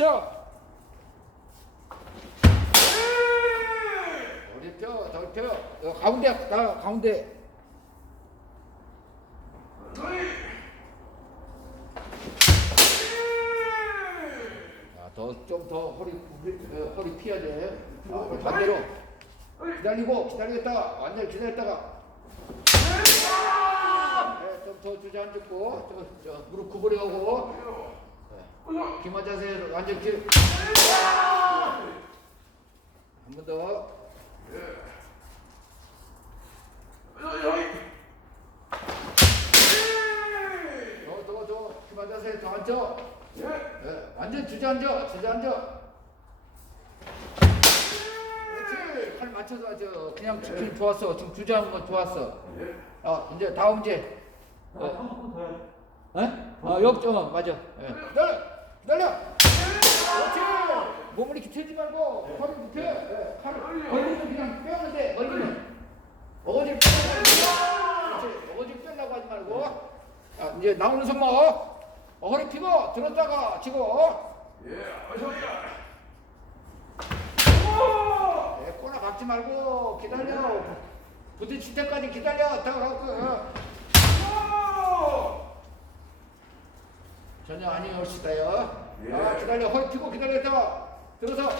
시작. 더 펴. 어, 가운데, 나 가운데. 자, 더, 좀 더 허리, 어, 허리 피해야 돼. 아, 반대로. 기다리고, 기다리겠다가, 완전히 기다렸다가. 네, 좀더 주저앉고, 저, 저, 무릎 구부려고. 네. 기마 자세 완전 기. 한번 더. 더, 더, 더. 기마 자세 더 앉아. 네, 완전 주저앉아, 주저앉아. 그렇지. 팔 맞춰서 하죠. 그냥 지금 좋았어. 지금 주저앉은 건 좋았어. 아, 이제 다음 문제. 아, 한번 더 해야지. 에? 아, 여기, 어, 맞아. 예. 기 기다려! 그렇지! 몸을 이렇게 틀지 말고, 굽혀. 예. 팔을, 얼굴은 그냥 빼는데, 얼굴은. 어거지를 하지 그렇지. 어거지를 빼려고 하지 말고. 자, 이제 나오는 손목. 어, 허리 펴고, 들었다가, 치고. 예, 꼬나 박지 말고, 기다려. 부딪힐 때까지 기다려. 더 하고. 전혀 아니옵시다요. 아, 기다려. 허리 펴고 기다렸다가 들어서.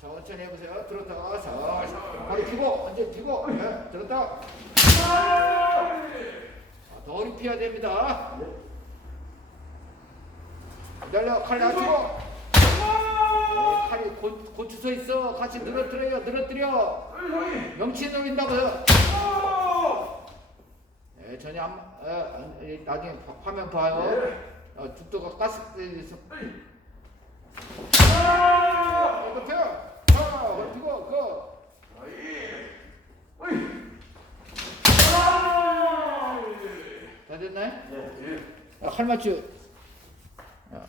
천천히 해보세요. 들었다가 자, 허리 펴고 언제 펴고 예, 들었다. 아, 더 허리 펴야 됩니다. 기다려. 칼 낮추고. 예, 칼이 고, 고추 서 있어. 같이 늘어뜨려요. 늘어뜨려. 명치 누린다고요. 예, 전혀 안, 예, 안- 예, 나중에 화- 화면 봐요. 어, 죽도가 가스에서. 이거 펴. 펴. 버티고 그. 다 됐나요? 네. 아, 칼 맞추. 아,